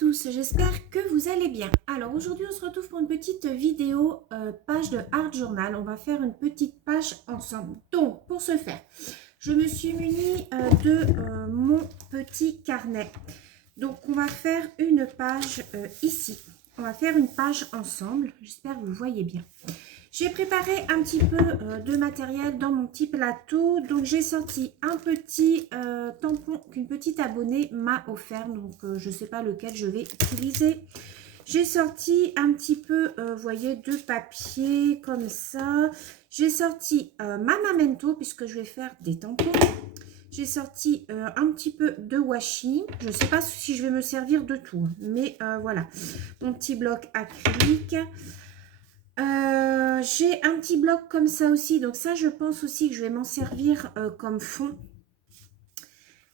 tous, j'espère que vous allez bien. Alors aujourd'hui on se retrouve pour une petite vidéo page de Art Journal. On va faire une petite page ensemble. Donc pour ce faire, je me suis munie de mon petit carnet. Donc on va faire une page ici. On va faire une page ensemble. J'espère que vous voyez bien. J'ai préparé un petit peu de matériel dans mon petit plateau. Donc, j'ai sorti un petit tampon qu'une petite abonnée m'a offert. Donc, je ne sais pas lequel je vais utiliser. J'ai sorti un petit peu, vous voyez, de papier comme ça. J'ai sorti ma Memento puisque je vais faire des tampons. J'ai sorti un petit peu de washi. Je ne sais pas si je vais me servir de tout. Mais voilà, mon petit bloc acrylique. J'ai un petit bloc comme ça aussi, donc ça je pense aussi que je vais m'en servir comme fond.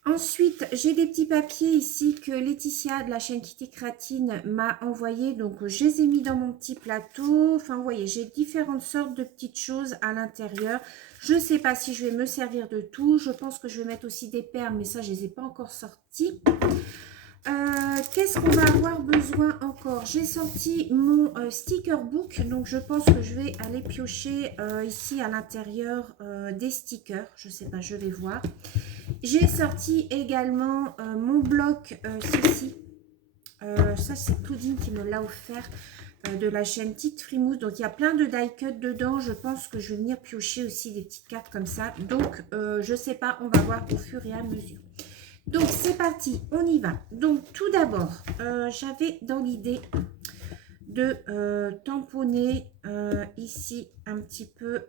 Ensuite j'ai des petits papiers ici que Laetitia de la chaîne Kitty Créatine m'a envoyé, donc je les ai mis dans mon petit plateau. Enfin vous voyez, j'ai différentes sortes de petites choses à l'intérieur. Je ne sais pas si je vais me servir de tout. Je pense que je vais mettre aussi des perles, mais ça je ne les ai pas encore sorties. Qu'est-ce qu'on va avoir besoin encore? J'ai sorti mon sticker book, donc je pense que je vais aller piocher ici à l'intérieur des stickers. Je sais pas, je vais voir. J'ai sorti également mon bloc ceci. Ça c'est Claudine qui me l'a offert de la chaîne Tite Frimousse. Donc il y a plein de die cut dedans. Je pense que je vais venir piocher aussi des petites cartes comme ça. Donc je sais pas, on va voir au fur et à mesure. Donc, c'est parti, on y va. Donc, tout d'abord, j'avais dans l'idée de tamponner ici un petit peu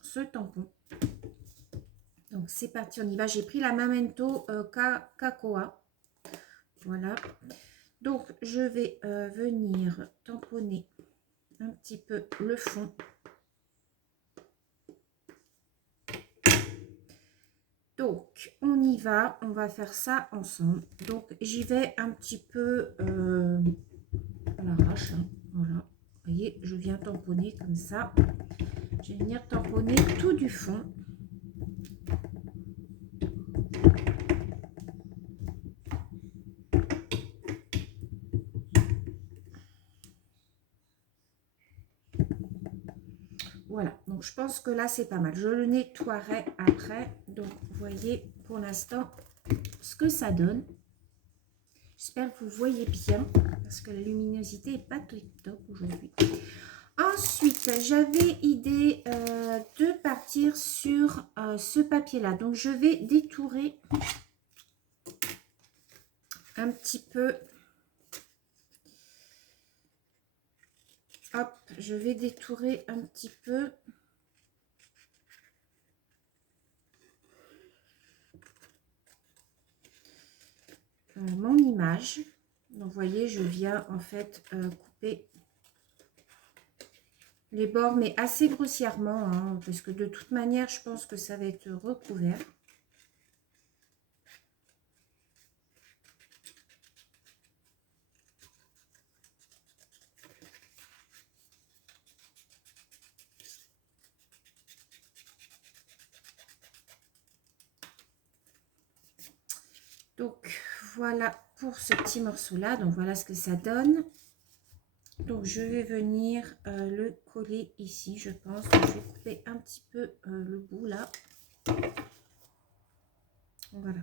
ce tampon. Donc, c'est parti, on y va. J'ai pris la Memento Cacoa. Voilà. Donc, je vais venir tamponner un petit peu le fond. Donc, on y va, on va faire ça ensemble. Donc, j'y vais un petit peu à l'arrache. Hein. Voilà, vous voyez, je viens tamponner comme ça. Je vais venir tamponner tout du fond. Voilà, donc je pense que là, c'est pas mal. Je le nettoierai après. Donc, vous voyez pour l'instant ce que ça donne. J'espère que vous voyez bien parce que la luminosité n'est pas top aujourd'hui. Ensuite, j'avais idée de partir sur ce papier-là. Donc, je vais détourer un petit peu. Hop, je vais détourer un petit peu. Mon image. Donc, vous voyez, je viens en fait couper les bords, mais assez grossièrement, hein, parce que de toute manière, je pense que ça va être recouvert. Donc, voilà pour ce petit morceau-là. Donc, voilà ce que ça donne. Donc, je vais venir le coller ici, je pense. Donc, je vais couper un petit peu le bout, là. Voilà.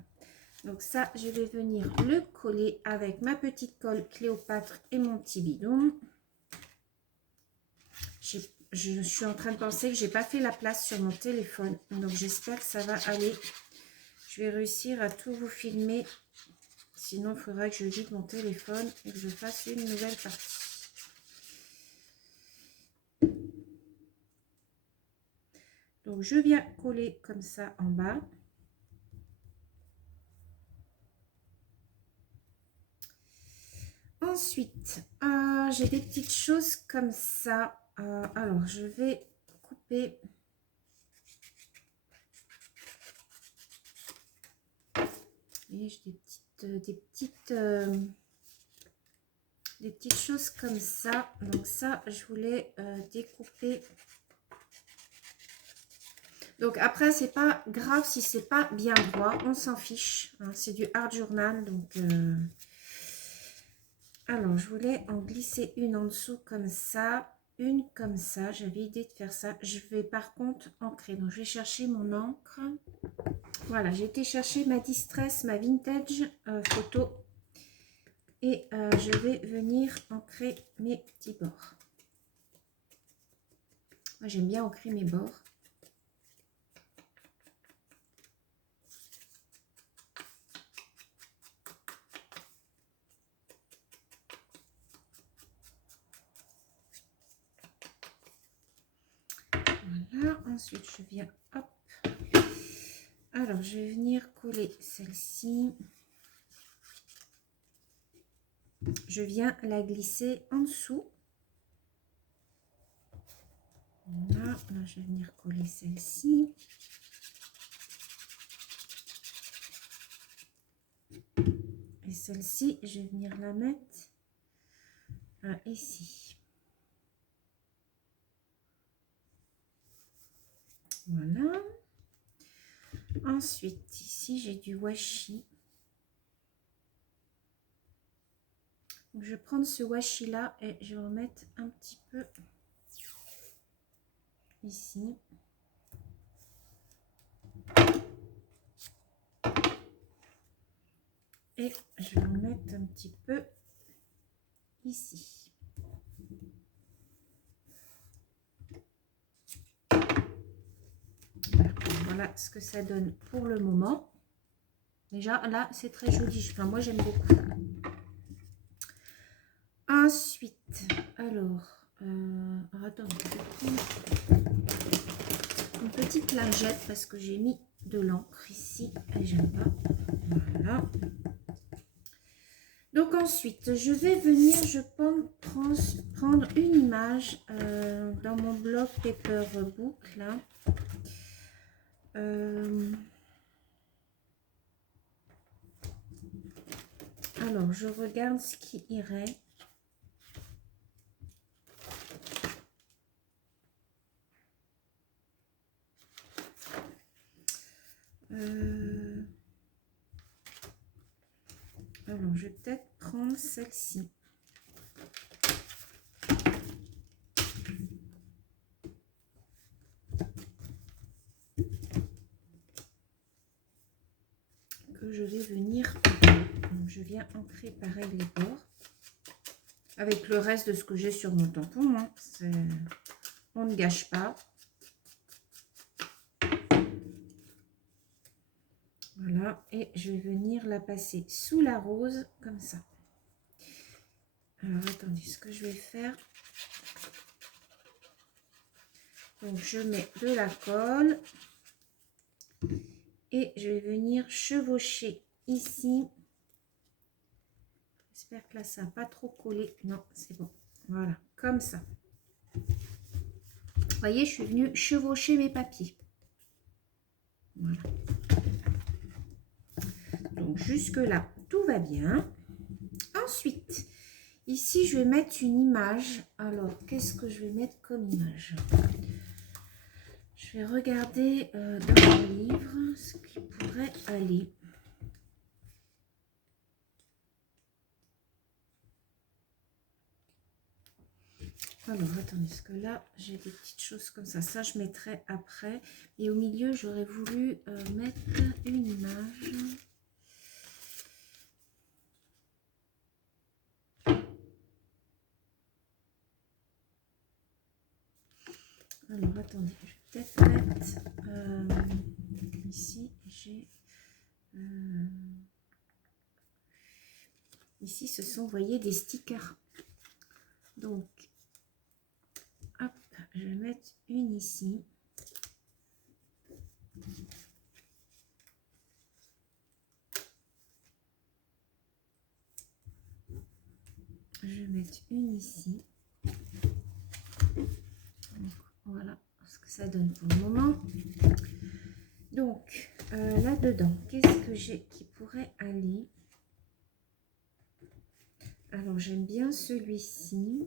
Donc, ça, je vais venir le coller avec ma petite colle Cléopâtre et mon petit bidon. Je suis en train de penser que j'ai pas fait la place sur mon téléphone. Donc, j'espère que ça va aller. Je vais réussir à tout vous filmer. Sinon, il faudra que je vide mon téléphone et que je fasse une nouvelle partie. Donc, je viens coller comme ça en bas. Ensuite, j'ai des petites choses comme ça. Alors, je vais couper. Et j'ai des petites choses comme ça. Donc ça, je voulais découper. Donc après, c'est pas grave si c'est pas bien droit, on s'en fiche. Hein, c'est du Art Journal, donc Alors, je voulais en glisser une en dessous comme ça, une comme ça. J'avais idée de faire ça. Je vais par contre ancrer. Donc, je vais chercher mon encre. Voilà, j'ai été chercher ma Distress, ma vintage photo. Et je vais venir ancrer mes petits bords. Moi, j'aime bien ancrer mes bords. Voilà, ensuite je viens, hop. Alors, je vais venir coller celle-ci. Je viens la glisser en dessous. Voilà, là, je vais venir coller celle-ci. Et celle-ci, je vais venir la mettre ici. Voilà. Ensuite, ici, j'ai du washi. Donc, je vais prendre ce washi là et je vais en mettre un petit peu ici. Et je vais en mettre un petit peu ici. Voilà ce que ça donne pour le moment. Déjà, là, c'est très joli. Enfin, moi, j'aime beaucoup. Ensuite, alors, attends, une petite lingette parce que j'ai mis de l'encre ici et j'aime pas. Voilà. Donc ensuite, je vais venir, je pense, prendre une image dans mon bloc Paper Book là. Alors, je regarde ce qui irait. Alors, je vais peut-être prendre celle-ci. Que je vais venir. Donc, je viens ancrer pareil les bords. Avec le reste de ce que j'ai sur mon tampon. Hein. On ne gâche pas. Voilà. Et je vais venir la passer sous la rose comme ça. Alors, attendez, ce que je vais faire. Donc, je mets de la colle. Et je vais venir chevaucher ici. J'espère que là, ça n'a pas trop collé. Non, c'est bon. Voilà, comme ça. Vous voyez, je suis venue chevaucher mes papiers. Voilà. Donc, jusque-là, tout va bien. Ensuite, ici, je vais mettre une image. Alors, qu'est-ce que je vais mettre comme image? Je vais regarder dans le livre ce qui pourrait aller. Alors, attendez, parce que là, j'ai des petites choses comme ça. Ça, je mettrai après. Et au milieu, j'aurais voulu mettre une image. Alors, attendez, je vais peut-être mettre ici, j'ai... ici, ce sont, vous voyez, des stickers. Donc, hop, je vais mettre une ici. Je vais mettre une ici. Donc, voilà ce que ça donne pour le moment. Donc, là-dedans, qu'est-ce que j'ai qui pourrait aller? Alors, j'aime bien celui-ci.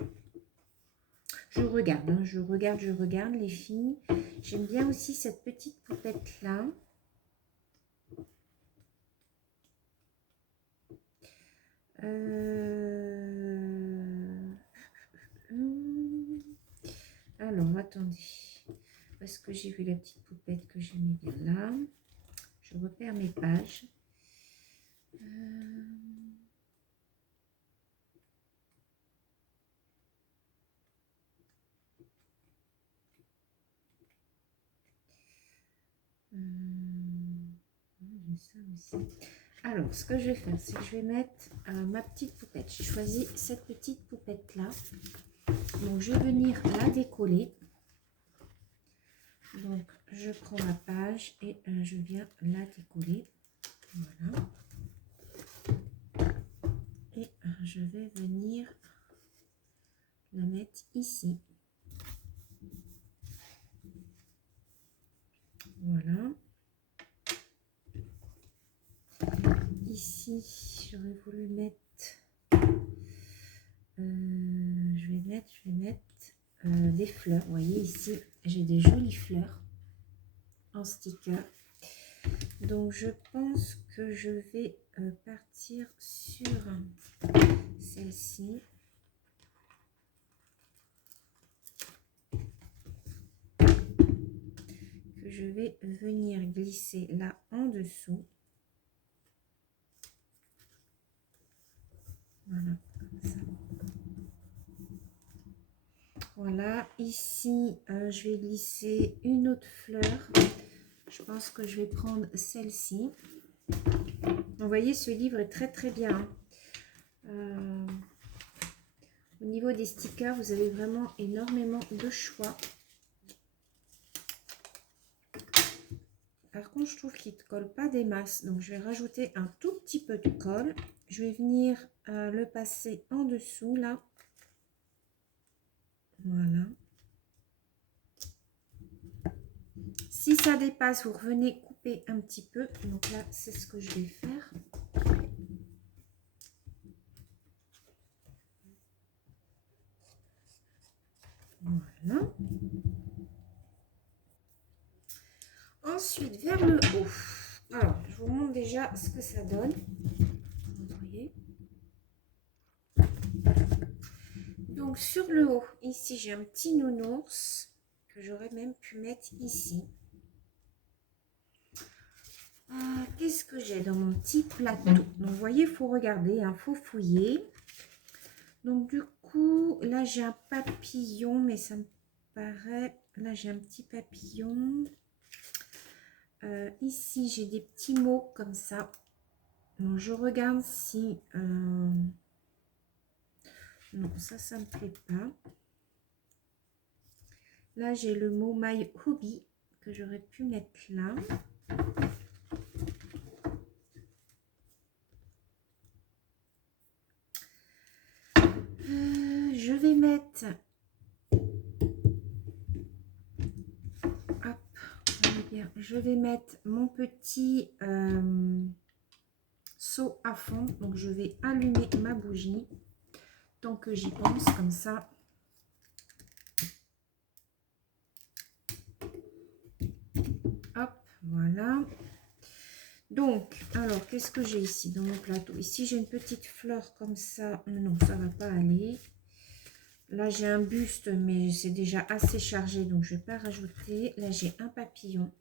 Je regarde, hein, je regarde les filles. J'aime bien aussi cette petite poupette-là. attendez. Où est-ce que j'ai vu la petite poupette que j'ai mis bien là? Je repère mes pages. Ça aussi. Alors, ce que je vais faire, c'est que je vais mettre ma petite poupette. J'ai choisi cette petite poupette-là. Donc, je vais venir la décoller. Donc, je prends ma page et je viens la décoller. Voilà. Et je vais venir la mettre ici. Voilà. Ici, j'aurais voulu mettre... je vais mettre des fleurs. Vous voyez ici, j'ai des jolies fleurs en sticker. Donc, je pense que je vais partir sur celle-ci. Que je vais venir glisser là en dessous. Voilà, comme ça. Voilà, ici, je vais glisser une autre fleur. Je pense que je vais prendre celle-ci. Vous voyez, ce livre est très très bien. Au niveau des stickers, vous avez vraiment énormément de choix. Par contre, je trouve qu'il ne colle pas des masses. Donc, je vais rajouter un tout petit peu de colle. Je vais venir le passer en dessous, là. Voilà. Si ça dépasse, vous revenez couper un petit peu. Donc là, c'est ce que je vais faire. Voilà. Ensuite, vers le haut. Alors, je vous montre déjà ce que ça donne. Vous voyez. Donc, sur le haut, ici, j'ai un petit nounours que j'aurais même pu mettre ici. Qu'est-ce que j'ai dans mon petit plateau? Donc, vous voyez, il faut regarder, il faut fouiller. Donc, du coup, là, j'ai un papillon, mais ça me paraît... Là, j'ai un petit papillon. Ici, j'ai des petits mots comme ça. Donc, je regarde si... Non, ça me plaît pas. Là, j'ai le mot My Hobby que j'aurais pu mettre là. Je vais mettre... Hop, bien. Je vais mettre mon petit seau à fond. Donc, je vais allumer ma bougie. Tant que j'y pense, comme ça. Hop, voilà. Donc, alors, qu'est-ce que j'ai ici dans mon plateau? Ici, j'ai une petite fleur comme ça. Non, ça va pas aller. Là, j'ai un buste, mais c'est déjà assez chargé, donc je vais pas rajouter. Là, j'ai un papillon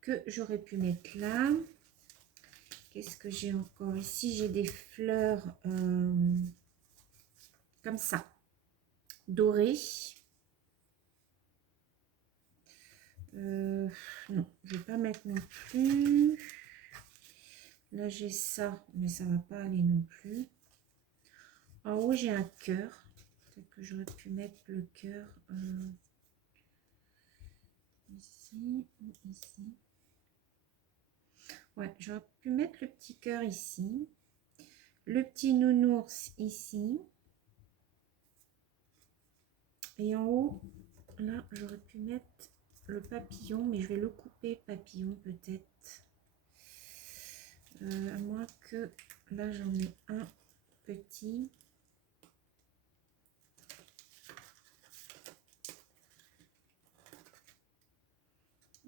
que j'aurais pu mettre là. Qu'est-ce que j'ai encore? Ici, j'ai des fleurs comme ça, dorées. Non, je vais pas mettre non plus. Là, j'ai ça, mais ça va pas aller non plus. En haut, j'ai un cœur. Peut-être que j'aurais pu mettre le cœur ici ou ici. Ouais, j'aurais pu mettre le petit cœur ici. Le petit nounours ici. Et en haut, là, j'aurais pu mettre le papillon, mais je vais le couper, papillon, peut-être. À moins que, là, j'en ai un petit.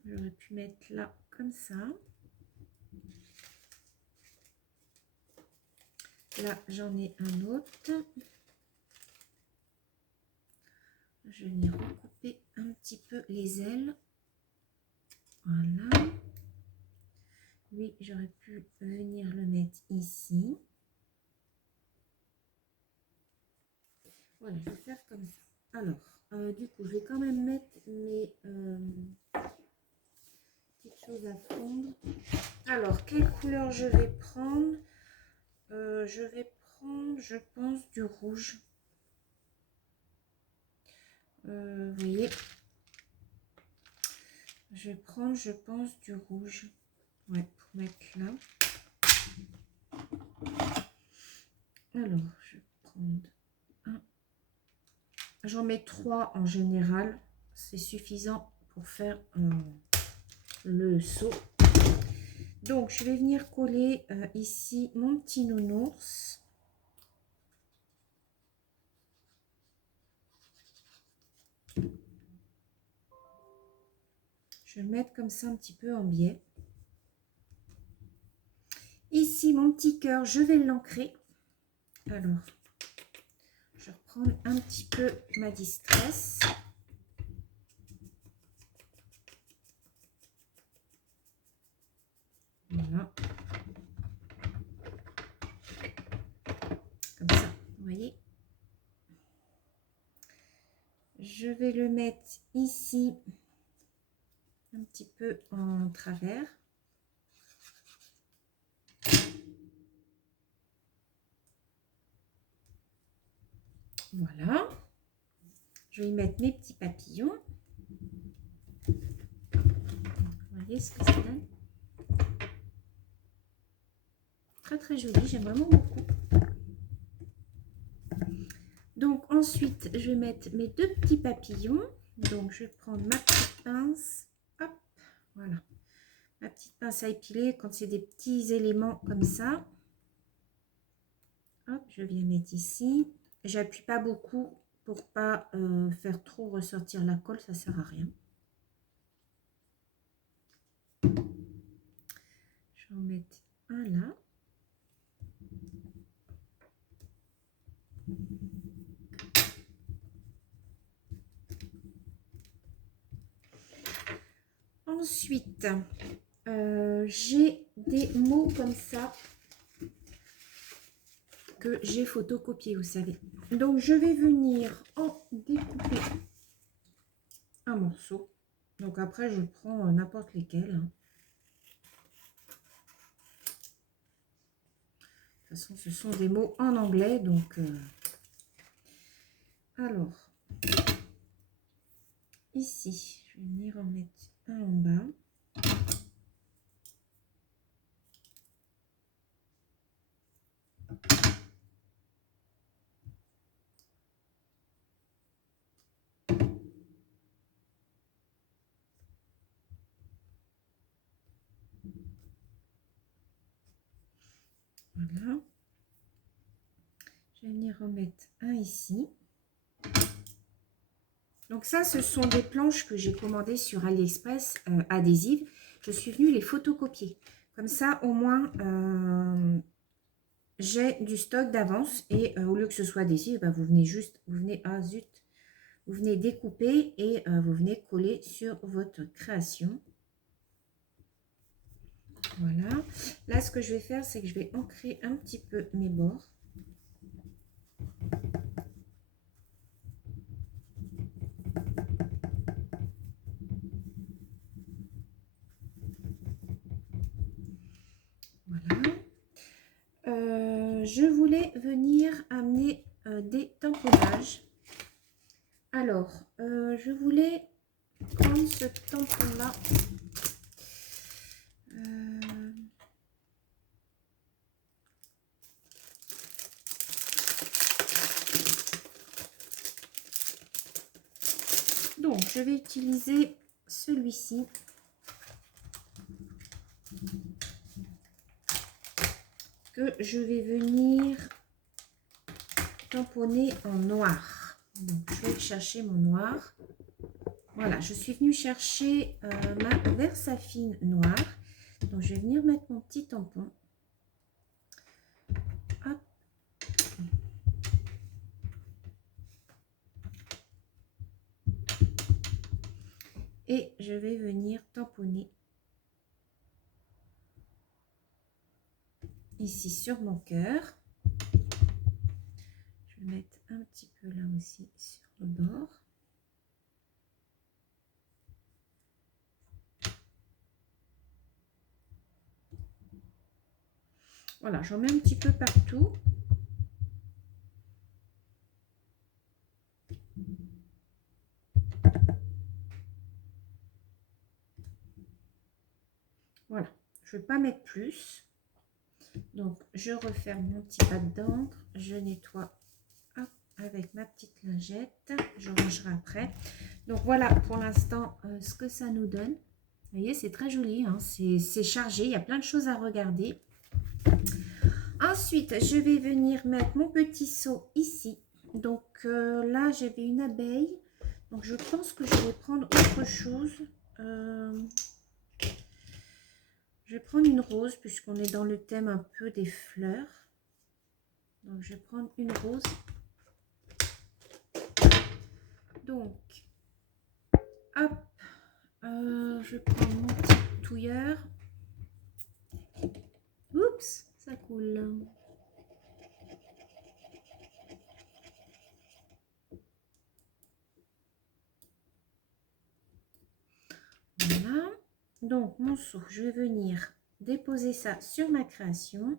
J'aurais pu mettre là, comme ça. Là, j'en ai un autre. Je vais venir recouper un petit peu les ailes. Voilà. Lui, j'aurais pu venir le mettre ici. Voilà, je vais faire comme ça. Alors, du coup, je vais quand même mettre mes petites choses à fondre. Alors, quelle couleur je vais prendre? Je vais prendre, je pense, du rouge. Vous voyez, je vais prendre, je pense, du rouge. Ouais, pour mettre là. Alors, je vais prendre un. J'en mets 3 en général. C'est suffisant pour faire le seau. Donc, je vais venir coller ici mon petit nounours. Je vais le mettre comme ça un petit peu en biais. Ici, mon petit cœur, je vais l'ancrer. Alors, je vais reprendre un petit peu ma distress. Voilà. Comme ça, vous voyez. Je vais le mettre ici, un petit peu en travers. Voilà. Je vais y mettre mes petits papillons. Vous voyez ce que ça donne? Très très joli, j'aime vraiment beaucoup. Donc ensuite, je vais mettre mes 2 petits papillons. Donc je vais prendre ma petite pince. Hop, voilà. Ma petite pince à épiler quand c'est des petits éléments comme ça. Hop, je viens mettre ici. J'appuie pas beaucoup pour pas faire trop ressortir la colle, ça sert à rien. Je vais en mettre un là. Ensuite, j'ai des mots comme ça que j'ai photocopié, vous savez. Donc, je vais venir en découper un morceau. Donc, après, je prends n'importe lesquels. De toute façon, ce sont des mots en anglais. Donc, alors, ici, je vais venir en mettre un en bas. Voilà. Je vais venir remettre un ici. Donc ça, ce sont des planches que j'ai commandées sur AliExpress adhésives. Je suis venue les photocopier. Comme ça, au moins, j'ai du stock d'avance. Et au lieu que ce soit adhésif, bah, vous venez découper et vous venez coller sur votre création. Voilà. Là, ce que je vais faire, c'est que je vais ancrer un petit peu mes bords. Voilà. Je voulais venir amener des tamponnages. Alors, je voulais prendre ce tampon-là. Donc, je vais utiliser celui-ci. Que je vais venir tamponner en noir. Donc, je vais chercher mon noir. Voilà, je suis venue chercher ma Versafine noire. Donc, je vais venir mettre mon petit tampon. Hop. Et je vais venir tamponner ici sur mon cœur. Je vais mettre un petit peu là aussi sur le bord. Voilà, j'en mets un petit peu partout. Voilà, je ne vais pas mettre plus. Donc, je referme mon petit pad d'encre. Je nettoie avec ma petite lingette. Je rangerai après. Donc, voilà pour l'instant ce que ça nous donne. Vous voyez, c'est très joli. Hein, c'est chargé. Il y a plein de choses à regarder. Ensuite, je vais venir mettre mon petit seau ici. Donc, là, j'avais une abeille. Donc, je pense que je vais prendre autre chose. Je vais prendre une rose puisqu'on est dans le thème un peu des fleurs. Donc, je vais prendre une rose. Donc, hop, je prends mon petit touilleur. Oups, ça coule. Voilà. Donc, mon seau, je vais venir déposer ça sur ma création.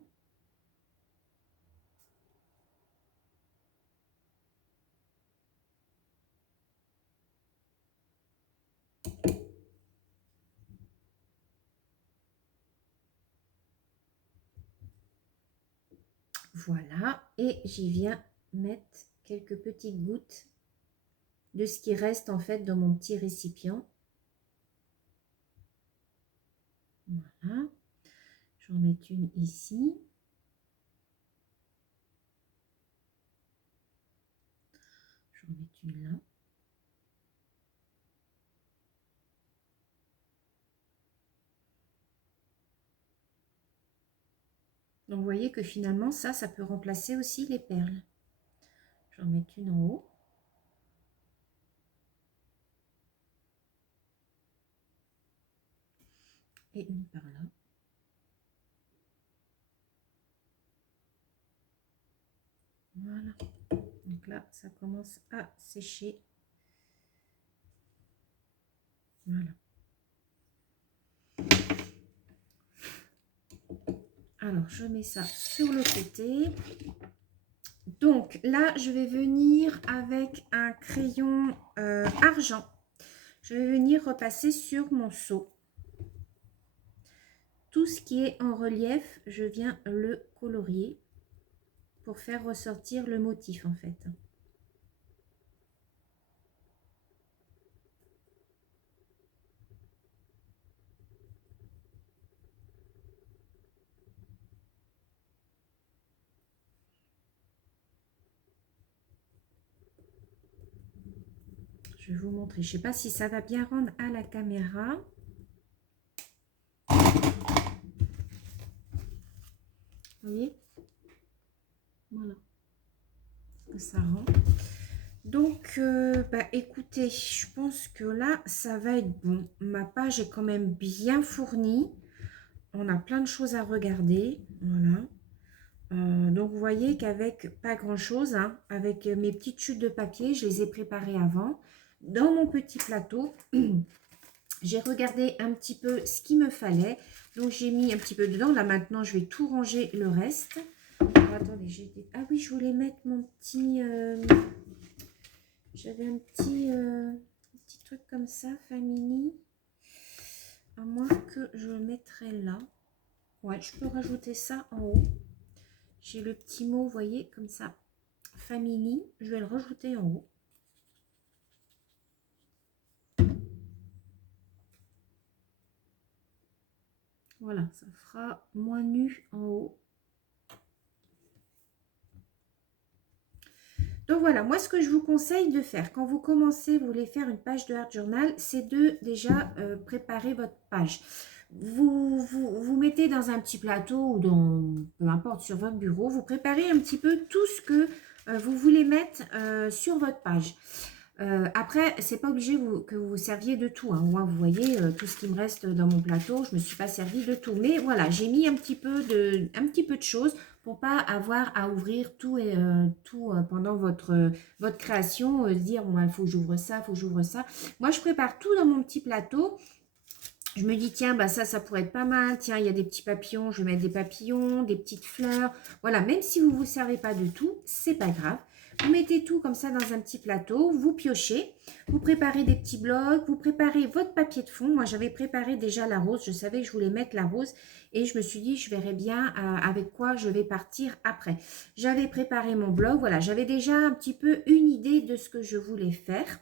Voilà, et j'y viens mettre quelques petites gouttes de ce qui reste en fait dans mon petit récipient. Voilà, je vais en mettre une ici. Je vais en mettre une là. Donc, vous voyez que finalement, ça peut remplacer aussi les perles. Je vais en mettre une en haut. Et une par là. Voilà. Donc là, ça commence à sécher. Voilà. Alors, je mets ça sur le côté. Donc là, je vais venir avec un crayon argent. Je vais venir repasser sur mon seau. Tout ce qui est en relief, je viens le colorier pour faire ressortir le motif en fait. Je vais vous montrer. Je ne sais pas si ça va bien rendre à la caméra. Vous voyez? Voilà ce que ça rend. Donc, écoutez, je pense que là, ça va être bon. Ma page est quand même bien fournie. On a plein de choses à regarder. Voilà. Donc, vous voyez qu'avec pas grand-chose, hein, avec mes petites chutes de papier, je les ai préparées avant. Dans mon petit plateau, j'ai regardé un petit peu ce qu'il me fallait. Donc, j'ai mis un petit peu dedans. Là, maintenant, je vais tout ranger le reste. Alors, attendez, ah oui, je voulais mettre mon petit... J'avais un petit truc comme ça, Family. À moins que je le mettrais là. Ouais, je peux rajouter ça en haut. J'ai le petit mot, vous voyez, comme ça. Family, je vais le rajouter en haut. Voilà, ça fera moins nu en haut. Donc voilà, moi ce que je vous conseille de faire quand vous commencez, vous voulez faire une page de Art Journal, c'est de déjà préparer votre page. Vous mettez dans un petit plateau ou dans, peu importe, sur votre bureau, vous préparez un petit peu tout ce que vous voulez mettre sur votre page. Après, c'est pas obligé que vous vous serviez de tout, hein. Moi, vous voyez, tout ce qui me reste dans mon plateau, je me suis pas servi de tout. Mais voilà, j'ai mis un petit peu de choses pour pas avoir à ouvrir tout et tout pendant votre création, dire bon, il faut que j'ouvre ça, il faut que j'ouvre ça. Moi, je prépare tout dans mon petit plateau. Je me dis, tiens, bah ça pourrait être pas mal. Tiens, il y a des petits papillons, je vais mettre des papillons, des petites fleurs. Voilà, même si vous ne vous servez pas de tout, c'est pas grave. Vous mettez tout comme ça dans un petit plateau, vous piochez, vous préparez des petits blocs, vous préparez votre papier de fond. Moi, j'avais préparé déjà la rose, je savais que je voulais mettre la rose et je me suis dit, je verrai bien avec quoi je vais partir après. J'avais préparé mon bloc, voilà, j'avais déjà un petit peu une idée de ce que je voulais faire.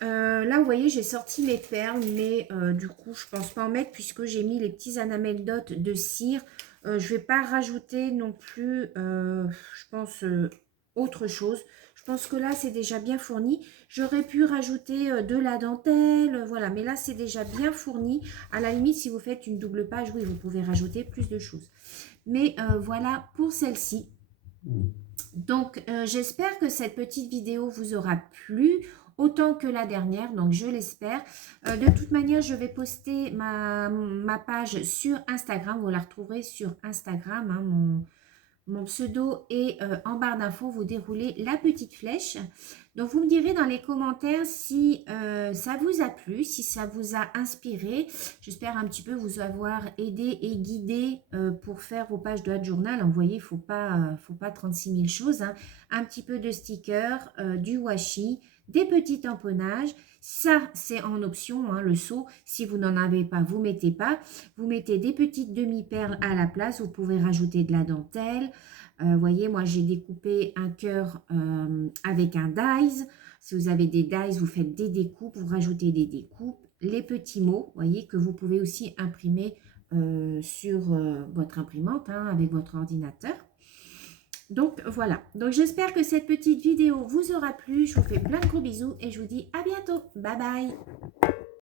Là, vous voyez, j'ai sorti mes perles, mais du coup, je pense pas en mettre puisque j'ai mis les petits anamètres de cire. Je vais pas rajouter non plus, je pense, autre chose. Je pense que là, c'est déjà bien fourni. J'aurais pu rajouter de la dentelle, voilà. Mais là, c'est déjà bien fourni. À la limite, si vous faites une double page, oui, vous pouvez rajouter plus de choses. Mais voilà pour celle-ci. Donc, j'espère que cette petite vidéo vous aura plu, autant que la dernière, donc je l'espère. De toute manière, je vais poster ma page sur Instagram. Vous la retrouverez sur Instagram, hein, mon pseudo est en barre d'infos, vous déroulez la petite flèche. Donc, vous me direz dans les commentaires si ça vous a plu, si ça vous a inspiré. J'espère un petit peu vous avoir aidé et guidé pour faire vos pages de hâte journal. Vous voyez, il ne faut pas 36 000 choses, hein. Un petit peu de stickers, du washi, des petits tamponnages. Ça, c'est en option, hein, le seau. Si vous n'en avez pas, vous ne mettez pas. Vous mettez des petites demi-perles à la place. Vous pouvez rajouter de la dentelle. Vous voyez, moi, j'ai découpé un cœur avec un dies. Si vous avez des dies, vous faites des découpes. Vous rajoutez des découpes. Les petits mots, vous voyez, que vous pouvez aussi imprimer sur votre imprimante, hein, avec votre ordinateur. Donc, voilà. Donc, j'espère que cette petite vidéo vous aura plu. Je vous fais plein de gros bisous et je vous dis à bientôt. Bye bye.